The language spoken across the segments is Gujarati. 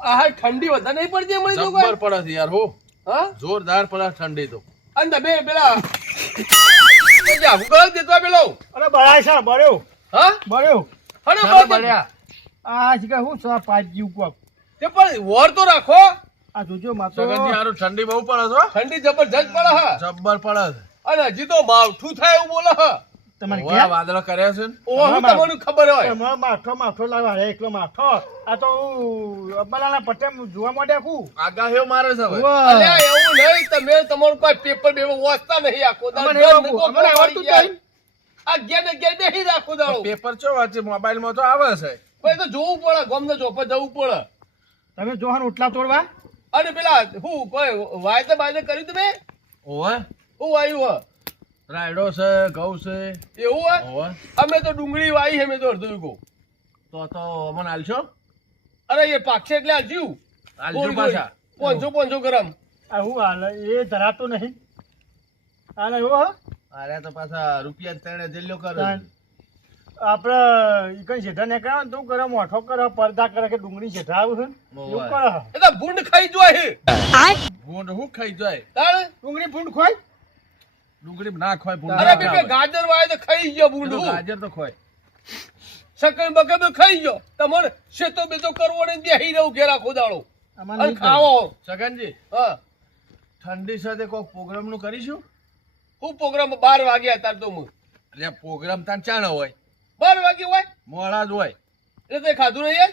આ હાલ ઠંડી વધારે નહીં પડતી એમ તો કોઈ? જબ્બર પડે છે યાર હો. હા? જોરદાર પડે ઠંડી તો. અને તમે પેલા એ જા, હું કહું દેતો આ પેલો? અરે બળાય છે બળ્યો. હા? બળ્યો. હલો બળ્યા. આ છે કે હું સો પાંચ જીવ કોક. તે પણ વોર તો રાખો. આ જોજો માતો સગનજી આરો ઠંડી બહુ પડે છે ઠંડી જબરજસ્ત પડે હા જબર પડે છે. અને હજી તો માવઠું થાય એવું બોલે હા તમારે ક્યાં કર્યા છે ને? ઓ હું તમને ખબર હોય? તમારો માઠો માઠો લાવવા એકલો માઠો આ તો અંબાલાલના પટ્ટે જોવા માટે આખું આગાહીઓ મારે છે અલ્યા એવું નહીં તમે તમારું કોઈ પેપર બેપર વાંચતા નહીં આખો આવડતું આ રાખો દાડો. ચો વાંચે? મોબાઈલમાં તો આવે છે. ભાઈ તો જોવું પડે ગમને ચોપર જવું પડે. તમે જોહાન ઓટલા તોડવા. અને પેલા હું કોઈ વાયદે બાયદે કર્યું તમે? હું આવ્યું હ. રાયડો છે ઘઉં છે. એવું હોય? અમે તો ડુંગળી વાઈ છે અમે તો અડધો વીઘો. તો તો અમને આલશો? અરે એ પાકશે એટલે જીવ આલજો પાછા. પાંચસો પાંચસો ગ્રામ. આ હું હાલ? એ ધરાતો નહીં. હાલ એવો હા. અરે તો પાછા રૂપિયા ત્રણે જેલ્યો કરો. આપણે કઈ જેઠા ને કહે તું કરે મોઠો કરે પડદા કરે કે ડુંગળી જેઠા આવું છે. એવું કરે. એ તો ભૂંડ ખાઈ જાય ભૂંડ હું ખાઈ જાય? ડુંગળી ભૂંડ ખોય. ડુંગળી ના ખાય ભૂંડ અરે બેબે ગાજર વાય તો ખાઈ ગયો ભૂંડ. ગાજર તો ખોય. બકર બધું ખાઈ ગયો. તમારે શેતો બેતો કરવો ને બેહી રહું ઘેર આમાં અને ખાવો સગનજી હા. ઠંડી સાથે કોઈ પ્રોગ્રામનું કરીશું? હું પ્રોગ્રામ બાર વાગ્યા તાર તો હું. એટલે પ્રોગ્રામ તાન ચાણ હોય. બાર વાગે હોય? મોડા જ હોય. એટલે તે ખાધું નહીં યાર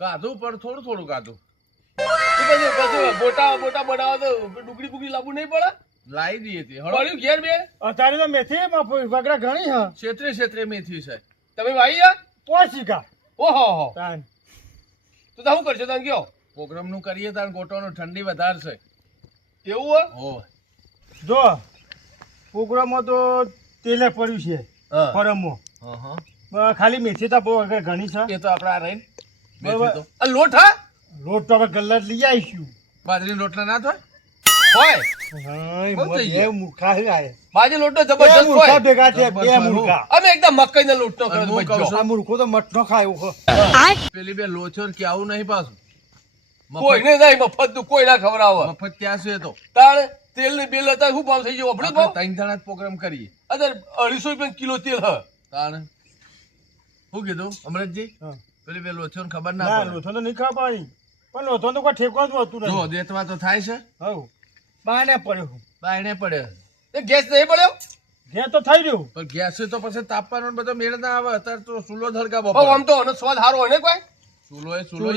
કાધું પણ થોડું થોડું કાધું. તો પછી પછી બોટા બોટા બનાવવા તો ડુંગળી બુગળી લાવવું નહીં પડે? લાવી દઈએ તે હળો. ઘેર બે? અત્યારે તો મેથી વગડા ઘણી હા. ક્ષેત્રે ક્ષેત્રે મેથી છે. તમે વાઈ યા પોચ સીકા ઓહો હો. તાન. તો તો શું કરશો તમે કયો? પ્રોગ્રામનું કરીએ તાર ગોટોનો ઠંડી વધારે છે. એવું હોય હો. જો પ્રોગ્રામમાં તો તેલે પડ્યું છે હા. ફરમમાં હા ખાલી મેથી તો બહુ વગર ઘણી છે. એ તો આપણે આ રહીને મેથી તો. આ લોટ હા? લોટ તો હવે ગલ્લા લઈ આવીશું. બાજરી રોટલા ના થાય? હોય. હાય, બહુ થઈ બે ગયા. મૂર્ખા છે આ. બાજી લોટ તો બે જબરજસ્ત હોય. ભેગા છે બે હોય. અમે એકદમ મકઈ નો અને કર્યો આ મૂર્ખો તો મઠ ખાય એવું પેલી બે લોચો કે આવું નહીં પાછું. કોઈ નહીં મફતનું કોઈ ના ખવડાવે. મફત ત્યાં છે તો? તારે તેલની બિલ હતા શું ભાવ થઈ ગયો? આપણે આપણે ભાવ? ત્રણ જણા પ્રોગ્રામ કરીએ. અત્યારે અઢીસો રૂપિયા કિલો તેલ હ. તાણે શું કીધું અમરતજી? પેલી બે લોચો ખબર ના લોચો તો નહીં ખબર પાડી. પણ લોચો તો કોઈ ઠેકો જ હોતું નથી. દેતવા તો થાય છે. હવ. બાને પડ્યો બાયણે પડ્યો. એ ગેસ નહીં પડ્યો? ગેસ તો થઈ રહ્યું. પણ ગેસ તો પછી તાપવાનો બધો મેળ ના આવે. અત્યારે તો ચૂલો ધરકાવો ભાવ આમ તો આનો સ્વાદ સારો હોય ને કોઈ? ચૂલો એ ચૂલો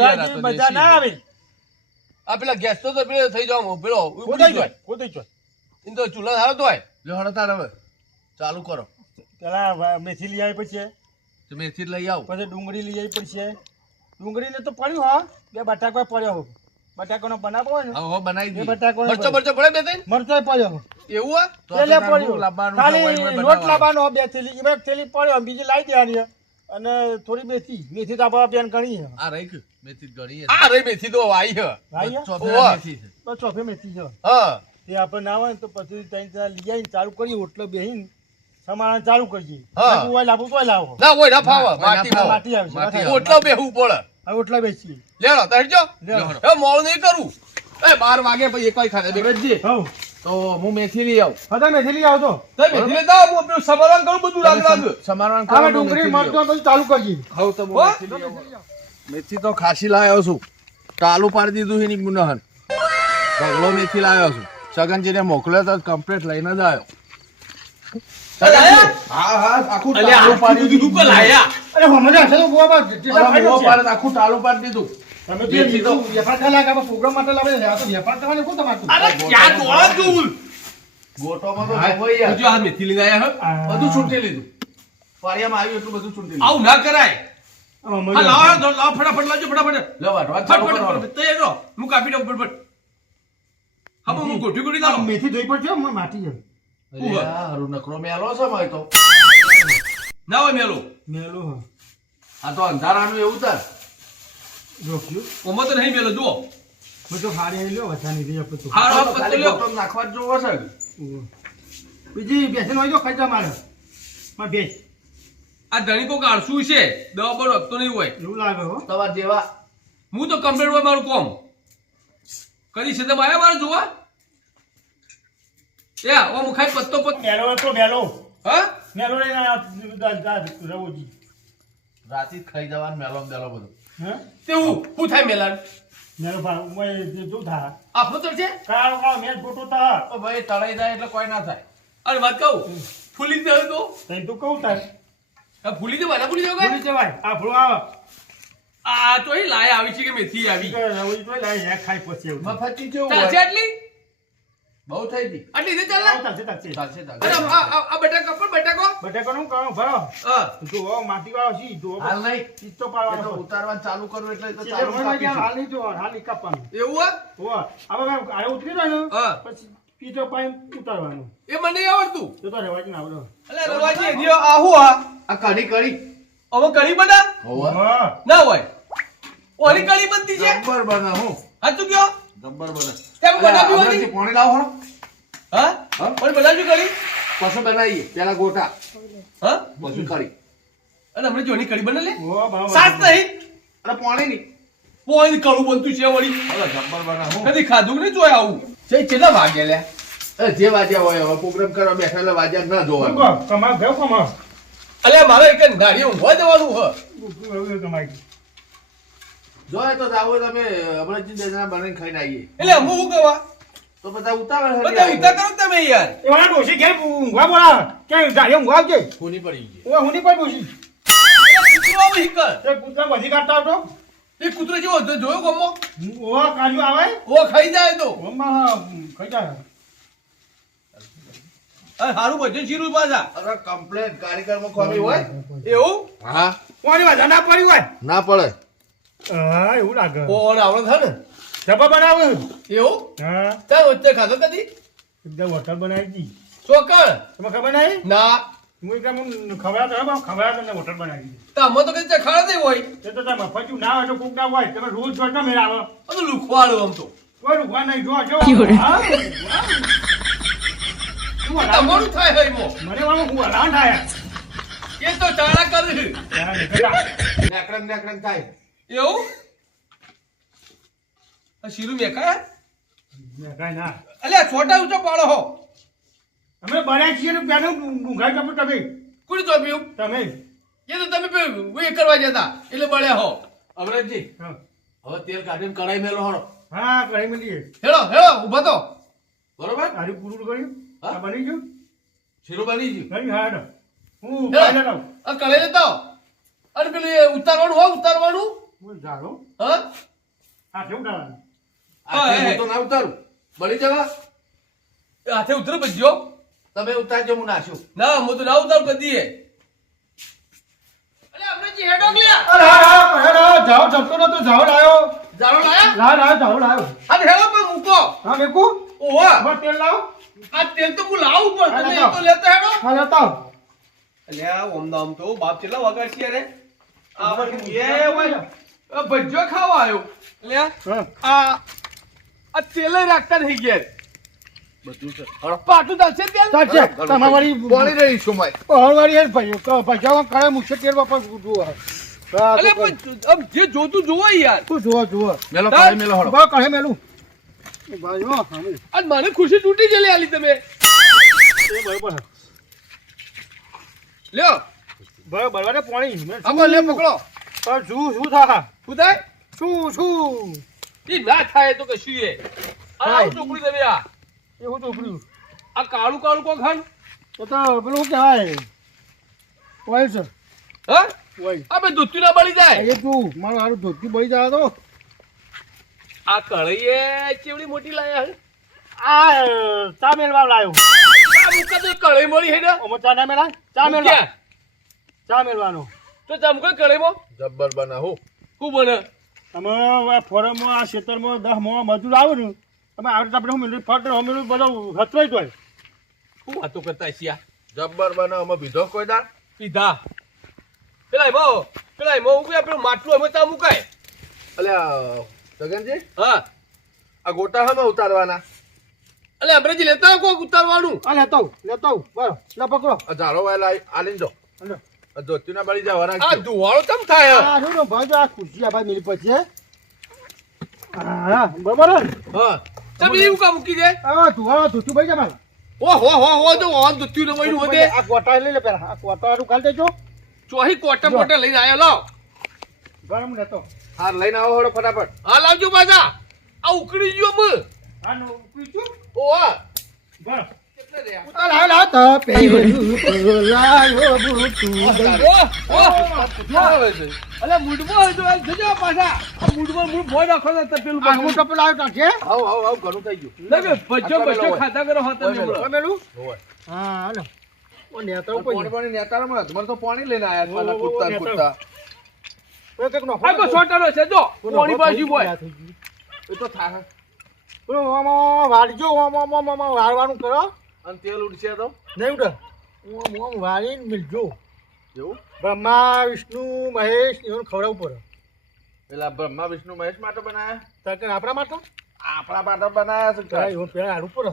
મજા ના આવે. આ પેલા ગેસ તો તો પેલો થઈ જાવ પેલો ઉકળી જાય કોદાઈ જાય ઇન તો ચૂલા સારો તો હોય. લ્યો હળો તાર હવે. ચાલુ કરો. પેલા મેથી લઈ આવી પછી. તો મેથી લઈ આવ. પછી ડુંગળી લઈ આવી પછી. ડુંગળીને તો પડ્યું હા. બે બટાકા પડ્યો બટાકાનો બનાવો ને હો બનાવી દે બટાકો મરચો મરચો પડે બે મરચો પડ્યો. એવું આ? તો તેલે પડ્યો. લાવવાનું ખાલી ઓઈલ લોટ બનાવવાનું. લાવવાનો બે થેલી એમાં એક થેલી પડ્યો બીજી લાવી દેવાની. અને થોડી મેથી. મેથી તો આપણે બેન ગણી છે આ રહી મેથી ગણી છે. આ રે મેથી તો આવી હ? ચોફેરા મેથી છે. ચોફે મેથી છે. હા. તે આપણે ના હોય ને તો પછી ત્યાં ત્યાં લઈ આવીને ચાલુ કરીએ ઓટલો બેહીને સમારણ ચાલુ કરીએ. હા. હોય લાવવું તોય લાવો. ના હોય ના ફાવે. માટી માટી માટી માટી માટી આવે. ઓટલો બેહવું પડે. હવે ઓટલા બેસીએ. લેડો તરજો. એ મોડું નહીં કરું. એ બાર વાગે પછી એક વાગે ખાધે. બે ભરતજી, હવ. તો હું મેથી લઈ આવું. હતા મેથી લઈ આવતો તમે મેથી લેતા આવો, હું પેલું સમારકામ કરું બધું લાગ લાગ. સમારવાનું હવે કરો, ડુંગળી મેથી લઈ મરતો આવું. ચાલુ કરજી. ખાઉં તો મેથી લઈ મેથી તો ખાસી લાવ્યો છું. કાલુ પાડી દીધું છે ની ગુનાહન. ઢગલો મેથી લાવ્યો છું. સગનજીને મોકલ્યો તો કમ્પ્લીટ લઈને જ આવ્યો. હા હા આખું પાડી દીધું. અરે હમણાં હશે તો ગોવા બાદ જેટલા ફાયદો છે. આખું ટાળું પાડી દીધું. તમે તો એમ વેપાર કરવા લાગે, પ્રોગ્રામ માટે લાવે આ તો વેપાર કરવાનો કોણ તમારું? ગોટોમાં તો? હા, જો આ મેથી લઈને આયા બધું છૂટી લીધું. ફળિયામાં આવ્યું એટલું બધું છૂટી લીધું. આવું ના કરાય. મજા લાવો. લાવો, લાવો, ફટાફટ લાવજો ફટાફટ. લો વાટવા ફટ, ચાલુ ફટ, કરવાનું. ફટ, તૈયાર રહો. હું કાપી દઉં ફટફટ હા હું ગોઠવી લાવો મેથી ધોઈ પડશે હો, માટી જાય અરે યાર, હારું નકરો મેલો છે મારે તો. ના હોય મેલો? મેલું હા. આ તો અંધારાનું એવું તર રોક્યું. ઓમો તો નહીં મેલો જુઓ. હું તો હારી આવી લ્યો, વધારે નહીં રહી તો. હારો આ તો પત્તો લ્યો. નાખવા જો જોવો છે. બીજી બેસીને હોય તો ખાઈ જા મારે. મારે બેસ આ ધણી કોક આળસું છે. દવા પર વખતો નહીં હોય. એવું લાગે હો. તમારા જેવા. હું તો કમ્પ્લેટ હોય મારું કોમ. કદી છે તમે આવ્યા મારે જોવા? એ ઓ મુખાઈ પત્તો પત્તો. મેલો તો મેલો હા? મેલો લઈને રવોજી રાતે ખાઈ જવાનું મેલો ને બધું. હા? તે હું હું થાય મેલાન? મેલો ભાઈ હું જો થા આફો તો છે? કાળો કાળો મેચ ગોટો તા ઓ ભાઈ તળાઈ જાય એટલે કોઈ ના થાય. અરે વાત કહું ફૂલી જાય તો? તઈ તો કહું તાર. આ ફૂલી જાય ના ફૂલી જાવ ભૂલી જવાય. આ ફૂલો આવે. આ તોય એ લાય આવી છે કે મેથી આવી? રવોજી તો લાય હે ખાઈ પછી મફતી હોય? આટલી? બહુ થઈ ગઈ. આટલી રીતે ચાલે ચાલશે ચાલશે. ચાલશે આ આ- આ બટાકા પર બટાકો? નું કામ ભરો. હા. જો માટી વાળો છી જો હાલ નહીં. ચીત્તો પાડવાનો ઉતારવાનું ચાલુ કરું એટલે તો ચાલુ હોય હાલ નહીં જો હાલ નહીં કાપવાનું. એવું હો હવે આ ઉતરી જાય ને પછી પીઠો પાઈ ઉતારવાનું. એ મને આવડતું તો. તો રેવાજ ના આવડો. અલે રવાજી જો આ હું આ. આ કઢી કરી હવે કઢી બના હોવે. ના હોય. ઓની કઢી બનતી છે? બરાબર બને હું હા તું કયો? જબ્બર બને. તેમ બનાવ્યું હતી? પાણી લાવો હળો. હા? પણ બનાવ્યું કરી? પછી બનાવીએ પેલા ગોટા. હા? પછી કરી અને હમણાં જોની કઢી બને લે. સાસ નહીં. અને પાણી નહીં. પોઈન્ટ કળું બનતું છે વળી. અરે જબ્બર બને હું. કદી ખાધું નહીં જોયા આવું? છે કેટલા વાગે લે? જે વાજ્યા હોય હવે પ્રોગ્રામ કરવા બેઠા એટલે વાજ્યા ના જોવાનું? કમાલ ગયો કમા અલે મારે એક ગાડી ઊંઘવા જવાનું હ. એવું એવું એ તો જાવ હોય તમે અમરજી બે જણા બનાવીને ખાઈને આવીએ. એટલે હું શું કહેવા? તો બધા ઉતાવળ હે બધા ઉતા કરો તમે યાર. એ વાળા ડોશી કે ઊંઘવા બોલા. કે ધારે ઊંઘવા આવજે. ખૂની પડી ગઈ. ઓવે હું પડી ડોશી. કૂતરો આવે હિકર તે કૂતરા બધી કાઢતા આવતો. એ કૂતરો જેવો હતો, જોયો ગમો? ઓ કાજુ આવે. ઓ ખાઈ જાય તો. ઓમાં ખાઈ જાય. અરે હારું બધું જીરું પાછા. અરે કમ્પ્લેટ કારીગરમાં ખોમી હોય? એવું? હા. કોની વાત? ના પડી હોય? ના પડે. હા એવું લાગે કોણ આવડે થાય ને? જબા બનાવે? એવું? હા. ત્યાં વચ્ચે ખાધો કદી? એકદમ હોટલ બનાવી દી. ચોકર તમે ખબર નહીં? ના. હું એકદમ ખવડાવતો હતો, ખવડાવતો ને હોટલ બનાવી દીધી તો અમે તો કદી નહીં હોય. એ તો તમે મફતું ના હોય તો કોક ના હોય તમે રોજ જોતા મેળ આવે. બધું લુખવાડું આમ તો. કોઈ રૂપા નહીં જો જો? તમારું થાય હોય. મને વાળું હું થાય એ તો ચાળા કર્યું. નેકડંગ નેકડંગ થાય. એવું? શીરું મેકાયા? મેં કાંઈ ના. અલ્યા છોટા ઊંચો પાડો હો. અમે બનાવી છીએ ને પેલું ડુંગાઈ કાપો તમે. કોણ ચોપ્યું તમે. એ તો તમે પેલું વે કરવા જતા. એટલે બળ્યા હો. અમરજી હા. હવે તેલ કાઢીને કઢાઈ મેલો હળો હા કરી મળીએ હેડો હેડો ઊભો તો. બરોબર? આરી પૂરું કર્યું હા? બની ગયું? શીરો બની ગયું. કરી હાડ. હું લાવું. આ કળે લેતા. અને પેલું ઉતારવાનું હોય ઉતારવાનું. હા એ. તો ના ઉતારું. બળી જવા. હાથે ઉતરો બજ્યો તમે ઉતારજો હું નાખ્યું ના હું તો ના ઉતારું કદી અલે આપણે હેડો લ્યા? અરે હા હા હેડો ઝાડ જમતો નતો ઝાડ આવ્યો જાણો લાયા? લાવ લાવ ઝાડ આવ્યો આ હેડો પર મૂકો. હા મેકું? ઓવા બસ તેલ લાવ. આ તેલ તો હું લાવું પણ. તમે એ તો લેતા હેડો. હા લેતા આવ. અલ્યા ઓમ નામ તો બાપ કેટલા વગાડશે રે આ વખત એ હોય ભજ્જો ખાવા આવ્યો અલ્યા હા. આ આ તેલે રાખતા થઈ ગયા. બધું છે. પાટું ચાલશે તેલ? ચાલશે. તમારે બોલી રહી છું મેં હળવાળી હેડ ભાઈ. ક- પૈસા મુખ્ય તેલ વાપર જુઓ હા અલે પણ આમ જે જોતું જોવો યાર. તું જુઓ જુઓ. મેલો મેલો હળો બસ કહે મેલું. ભાઈ હો મને ખુશી તૂટી ગયેલી આલી તમે. એ બરોબર લ્યો. બરોબર પાણી. લે પકડો. પણ શું શું થા? શું થાય? શું શું? એ ના થાય તો કશું એ. આ ચોપડી તમે આ. એવું ચોપડ્યું આ કાળું કાળું ખાન એ તો પેલું શું કહેવાય? ઓઇલ છે હા? ઓઇલ. આ બે ના બળી જાય? એ તું મારું હારું ધોતી બળી જાય તો. આ કઢાઈએ ચેવડી મોટી લાયા હે? આ ચા મેળવા લાવ્યો આ મુકા તો મળી હે ને? ચા ના મેળા ચા મેળવા. ચા મેળવાનો. તો ચમકો કઢાઈમાં જબ્બર બના હું શું બને? અમે આ ફોરમમાં આ ખેતરમાં દસ મો મજૂર આવે ને અમે આવડે આપણે હું મેળવી ફટ અમે બધું હતરાઈ તો શું વાતો કરતા છીએ જબ્બર બના અમે પીધો કોઈ દાર પીધા. પેલા એમાં પેલા એમાં હું પેલું માટલું અમે ત્યાં મુકાય. અલ્યા ગગનજી હા. આ ગોટા હમે ઉતારવાના. અલે અમરેજી લેતા કોક ઉતારવાનું. આ લેતા લેતા લેતો આવું. બરો લે પકડો. આ ઝાડો વાયલા આલીને જો હાલો. ધોતી ના બળી જાય આ ધુવાળો કેમ થાય આ? ને ભાઈ આ ખુરશી આ ભાઈ મિલી પછી હે? હા બરાબર? હા. તમે એવું કામ મૂકી દે. આ ધુવાળો આ તું તું ભાઈ જા મારા. ઓ હો હો હો તો ઓન દુત્યું ને વળ્યું હોતે આ કોટા લઈ લે પેલા. આ કોટા હારું કાલ દેજો ચોહી કોટા મોટે લઈને આયો લો ગરમ હા હાર લઈને આવો હોડો ફટાફટ. હા લાવજો પાછા. આ ઉકળી ગયો મ. નો હા તો ને તો થઈ ગયું? ના તમે. હા. ઓ નેતા પાણી લઈને આયા ઓ, પાલા ઓ, કૂદતા ને નેતારો. કૂદતા કોઈ કંઈક નોખો આ તો સોટાનો છે જો પોણી બાજુ બોય એ તો થાય વાળજો વાળવાનું કરો અને તેલ ઉડશે તો? નહીં ઉડે. આમ આમ વાળીને મિલજો. એવું? બ્રહ્મા વિષ્ણુ મહેશ એવું ખવડાવવું પડે. પેલા બ્રહ્મા વિષ્ણુ મહેશ માટે બનાયા? કે આપણા માટે? આપણા માટે બનાયા છે હા, હું પેલા હારું પડે.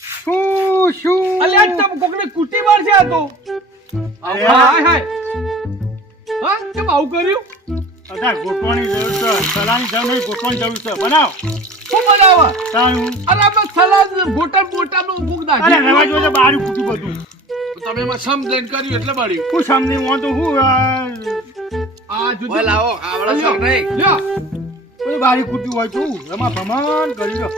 શું શું? અલ્યા તમ કોકને કુટી મારશે આ તો. હાય હાય. હા કેમ આવું કર્યું? અચ્છા ગોઠવાની જરૂર છે. સલાની જરૂર નહીં ગોઠવાની જરૂર છે. બનાવ. શું બનાવો? તારું અરે આપણે સલાદ ગોટા બોટાનું ભૂખ અરે નાખી જો જોજે બહાર ફૂટી બધું તમે એમાં સમ બ્લેન્ડ કર્યું એટલે બારી હું સામને હું તો હું આ, જુદી. લાવો આવડે છે નહીં. લ્યો. પેલી બારી ફૂટી હોય તો એમાં ભમાન કરી લો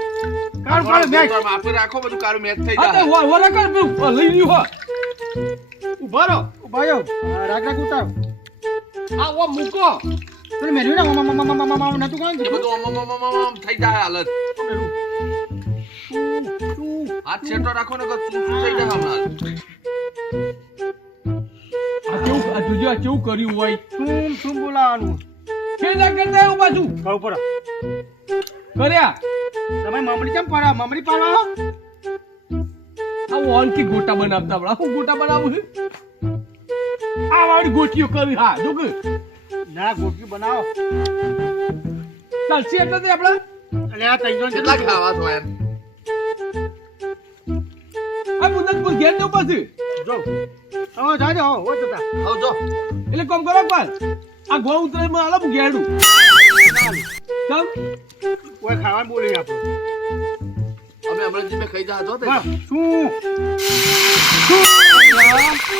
કાઢ કાઢ મેચ. તો આપી રાખો બધું કારું મેચ થઈ તો જાય. હો હોરા કર પેલું આ લઈ લ્યો હો. ઊભા રહો. રાખ રાખ ઉતાર. આ ઓ મૂકો. પેલું મેલ્યું ને મામા મામા મામા મામા નતું કોણ બધું આમ આમ આમ આમ આમ થઈ જાય હાલત હાથ છેટો રાખો ને તો શું થઈ જાય હમણાં આ કેવું આ જોજો આ કેવું કર્યું હોય શું શું બોલાવાનું કે ના કરતા એવું પાછું ખાવ પર કર્યા તમે મમડી કેમ પડે મમડી પાડો આ ઓન કે ગોટા બનાવતા બડા હું ગોટા બનાવું છું આ વાળી ગોટીઓ કરી હા કે ના ગોટકી બનાવો. ચાલશે એટલે તે આપણે? અને આ તૈયાર છે કેટલા ખાવા છો એમ? આ મુદતપુર ઘેર દો પાછું. જો. હો જાજો હો હો જતા. આવજો એટલે કોમ કરો બસ આ ગો ઉતરે માં આલા ઘેડું ચમ કોઈ ખાવાનું બોલી આપો અમે હમણાં જીમે ખાઈ જા હતો તે. શું? શું?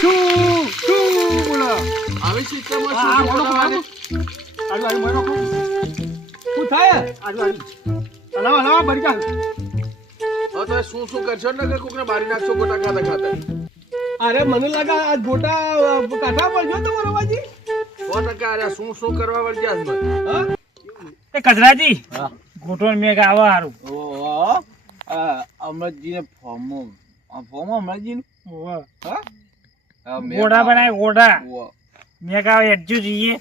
શું? શું બોલો? આવી સિસ્ટમમાં આ શું આજુ મને રાખો શું થાય? આજુ આજુ હલાવો હલાવો બરી જા હવે તમે શું શું કરશો? ને કે કોકને મારી નાખશો ગોટા ખાતા ખાતા અરે મને લાગે આ ગોટા કાઢવા પડજો તમારો બાજી. સો ટકા અરે શું શું કરવા વળગ્યા છે એ કચરાજી હા. ગોઠવણ મેં આવો હારું. ઓહો અમરજીને ફોર્મ આ ફોર્મ અમરજીનું? હા? ગોડા બનાય ગોડા ઓહો. મેં કહા એડજો જોઈએ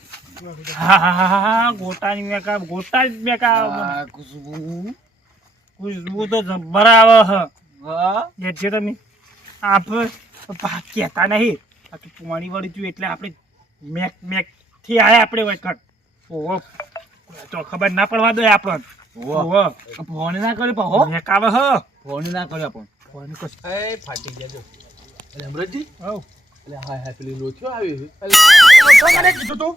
હા હા હા હા ગોટાની મેં કહા ગોટા જ મેં કહા ખુશ્બુ. ખુશ્બુ તો જબ્બર આવે હ. હા? તમે આપણે પા- કહેતા નહીં. આ તો પાણી વળી થયું એટલે આપણે મેક મેકથી આયા આપણે વખત. ઓહો. તો ખબર ના પડવા દે આપણને. ઓહો. ફોન ના કર્યો પણ હો મેક આવે હ. ફોન ના કર્યો પણ. ફોન કશ. એ ફાટી ગયા જો. અમૃતજી હવ એટલે હા હા પેલી લોથીઓ આવી છે. મને કીધું તું.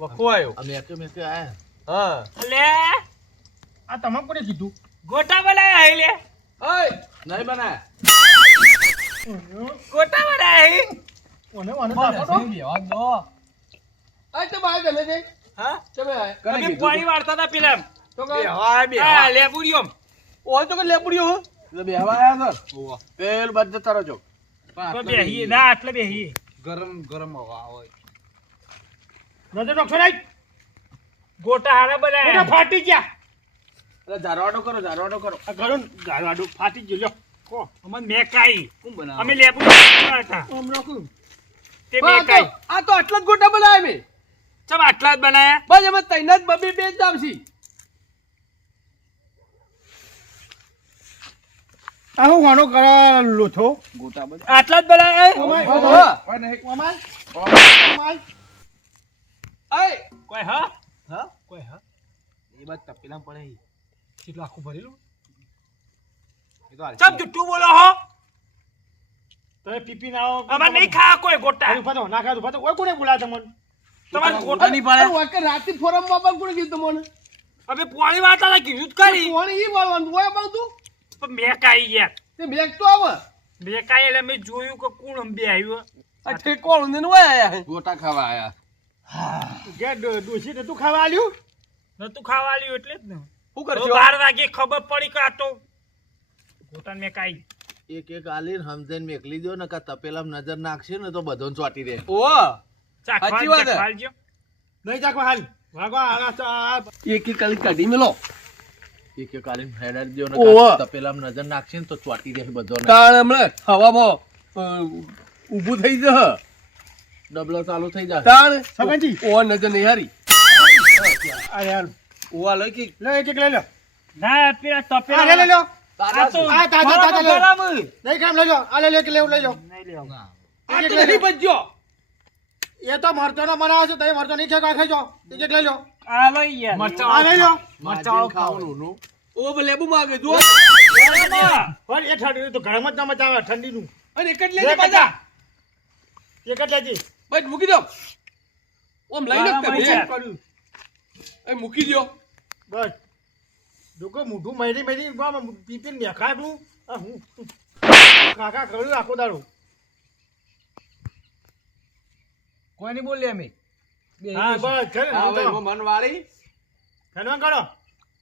વખો આવ્યો અમે એકે મેકે આયા. હા. લે આ તમામ કોને કીધું? ગોટા બનાયા હે લે. ઓય નહીં બનાયા. ગોટા બનાયા હે. કોને દો આ તો. બહાર ગલે છે. હા? તમે આય. અમે પાણી વાળતા હતા પેલા તો કે હા હા લેબુરિયમ ઓય તો કે હો. એટલે બેહવા આયા સર પેલ બાદ તારો જો તો બેહીએ ના આટલે બેહીએ ગરમ ગરમ હવા હોય. નજર નોખો નહીં? ગોટા હારા કોને બનાયા ફાટી ગયા. એટલે ઝારવાડો કરો ઝારવાડો કરો. આ ગાડવાડું ફાટી ગયો લ્યો કો. અમને મેકાઈ. કોણ બનાવે? અમે લેબુરિયમ હતા રાખું. તે આ તો આ તો આટલા જ ગોટા બનાવે મે. ચમ આટલા જ બનાયા બસ એમાં તૈનાત બબી બે જ દામ આ હું ગાણો કરા લો છો. ગોટા બધા આટલા જ આય. કોઈ હા? હા? કોઈ હા? એ બાદ તપેલા પડે. કેટલું આખું ભરેલું? એ તો ચમ જુઠ્ઠું બોલો હો. તમે પીપી ના આવો. અમાર નહીં ખા કોઈ ગોટા. ઊભા તો ના ઊભા તો ઓય કોને બોલાવે તમને તમારે ગોટા નહીં પડે. વાકે રાતે ફોરમમાં કોણ કીધું તમને હવે પોણી વાત કીધું જ કરી કોણ ઈ બોલવાનું હોય તું? પણ મેક આવી ગયા તે મેક તો આવે. મેક કાઈ એટલે મેં જોયું કે કોણ અંબે આવ્યો. આ ઠેકોળ ને નું આયા. ગોટા ખાવા આયા. કે ડો- ડોશી ને તું ખાવા આલ્યું? નતું ખાવા આલ્યું એટલે જ ને. શું કરજો કરશો બાર વાગે ખબર પડી કે આ તો ગોટા મેક આવી એક એક આલીને સમજાઈને મેકલી દો ને કા તપેલા નજર નાખશે ને તો બધોને ચોટી રહે ઓ સાચી વાત નહીં જાકો હાલ. ભાગવા આ એક એક કાલી કાઢી મેલો. એક એક આલીને ફેડાડી દો ને ઓવે. નજર નાખશે ને તો ચોટી રહે બધોને. તાણ હમણાં હવામાં ઊભું થઈ જશે ડબલો ચાલુ થઈ જાય. તાણ સગનજી ઓ નજર નહીં હારી. આ યાર. ઓવા લઈ કે. લે એક એક લઈ લો. ના પેલા તપેલા આ લે લે આ તો આ તાજા તાજા લે કામ લઈ લો. આ લે લે કે લેવું લઈ લો. નહીં લેવું. આ તો નહીં બચ્યો એ તો મરચોનો બનાવે છે તમે મરચો નહીં ખાઈ ખાઈ એક એક લઈ લો. આ લઈ યાર. આ લઈ લો. મરચાં ખાવાનું ઓ ઓ લેબુ માગે જો. પણ એ ઠંડી તો ગરમ જ ના મચાવે ઠંડીનું. અને એક જ લેજે પાછા. એક જ લેજે. બસ મૂકી દો. ઓમ લઈ લો એ મૂકી દો બસ. લોકો મોઢું મરી મરી પીપીને મેખાડું આ હું કાકા કર્યું આખો દાડો. કોઈ નહીં બોલીએ અમે હા બસ હા હું મન વાળી ધનવાન કરો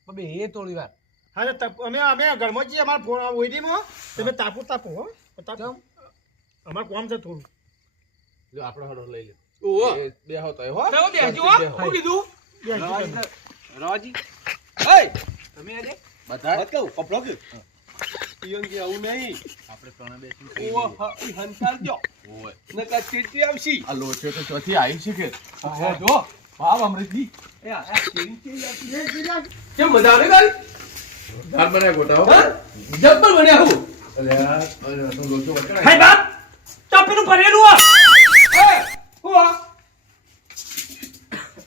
બે એ થોડી વાર. હા તપ- અમે અમે ઘરમાં છીએ અમારા ફોન ઓઈડીમાં તમે તાપુ તાપો હો. તાપો. અમારે કોમ છે થોડું. જો આપણો હળો લઈ લે એ બેહો હો. ચાલો બેસજો હો શું કીધું? બે રાજી. તમે આજે? બધા મત કહું કપડો કે? પિયન કે આવું નહીં. આપણે ત્રણે બેસી ઓહો હા, હંતાર જો ઓય. નકા ચીટી આવશી. આ લોચો તો ચોથી આવી છે કે? હા જો. ભાવ અમૃતજી. એ આ ચીટી આવશી. કે મજા આવે ગાડી ધાર બને ગોટાઓ હો. હા? જબ્બર બન્યા હું? અરે આ તો લોચો વટકાય? હાય બાપ ટપીનું ભરેલું આ? એ હુઆ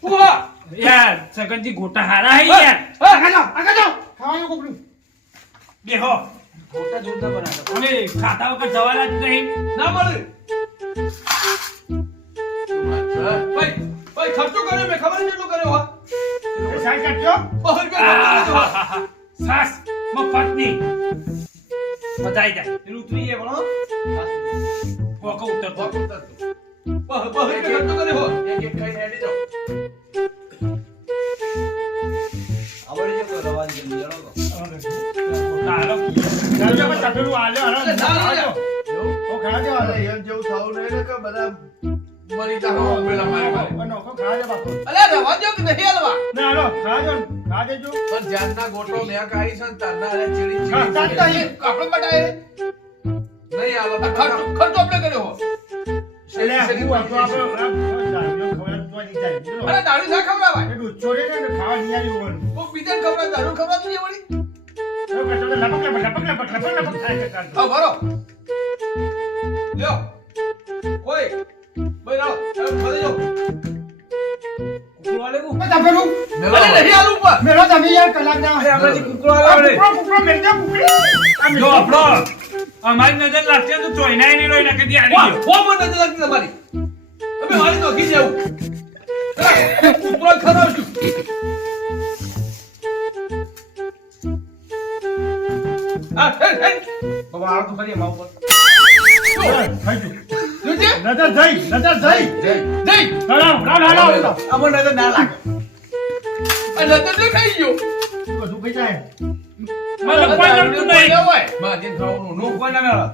હુઆ યાર સગનજી ગોટા હારા હે યાર. આગળ જાઓ આગળ જાઓ. ખાવાનું કોકડું. બેહો. ગોટા જોરદાર બનાવે અમે ખાતા વખત જવાના જ નહીં. ના મળે. ભાઈ ભાઈ ખર્ચો કર્યો મેં. ખબર કેટલો કર્યો? હા એ સાઈડ ખાજો ખા દેજો. પણ જ્યારના ગોટો મેક આવી છે ને ત્યારના અરે ચીડી ચીડી તો આપણે બટાય નહીં આલો ખર્ચો ખર્ચો આપણે કર્યો હો. એટલે હું હતો આપણો. અરે દારૂ ના ખવડાવાય. ખાવા નહીં આવી હોવાનું. કોક બીજાને દારૂ ખવડાવતું નહીં વળી. એવું કરતો તો લપક લપક લપક લપક લપક લપક થાય છે ભરો. લ્યો. ઓય ભાઈ રાવ અમારી નજર લાગશે તો ચોઈનાય નહીં લોહી નાખી દે લાગતી તમારી. તમે મારી નોખી જેવું કૂતરો હા બાબા આ તો છે? નજર જઈ નજર જઈ જઈ રામ રામ રામ નજર ના લાગે. આ નજર તો ખાઈ ગયો. બધું કઈ જાય મને કોઈ ગમતું નહીં માં કોઈ ના મેળા.